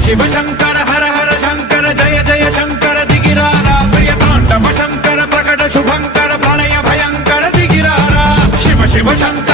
शिव शंकर हर हर शंकर जय जय शंकर दिगिरारा प्रिय तांडव शंकर प्रकट शुभंकर प्रलय भयंकर दिगिरारा शिव शिव शंकर